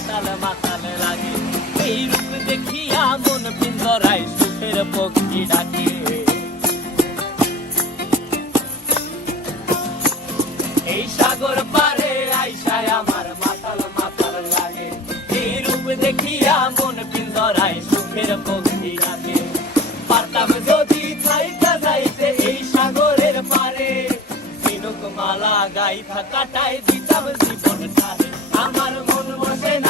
মাতাল মাতাল লাগে এই রূপ দেখিয়া মন পিন্দরায় সুখের পক্ষী ডাকে। এই সাগর পারে আইসায় আমার মাতাল মাতাল লাগে এই রূপ দেখিয়া মন পিন্দরায় সুখের পক্ষী ডাকে। পারতাম যদি থাইতা যাইতে এই সাগরের পারে। সিনুক মালা গাই কাটাই দিতাম জীবনটারে আমার মন বসে না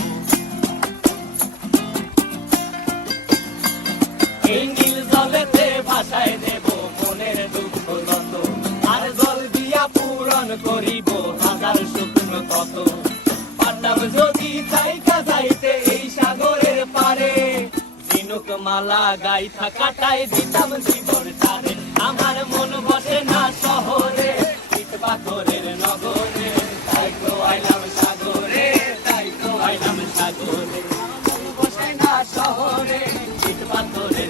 করিব, হাজার শকুন কত পারতাম যদি চাইকা যাইতে এই সাগরের পারে। ঝিনুক মালা গাইথা কাটাই দিতাম জীবন তারে। আমার মন বসে না শহরে পাথরের নগরে। তাই তো আইলাম সাগরে, তাই তো আইলাম সাগরে। বসে না শহরে, ইট পাথরের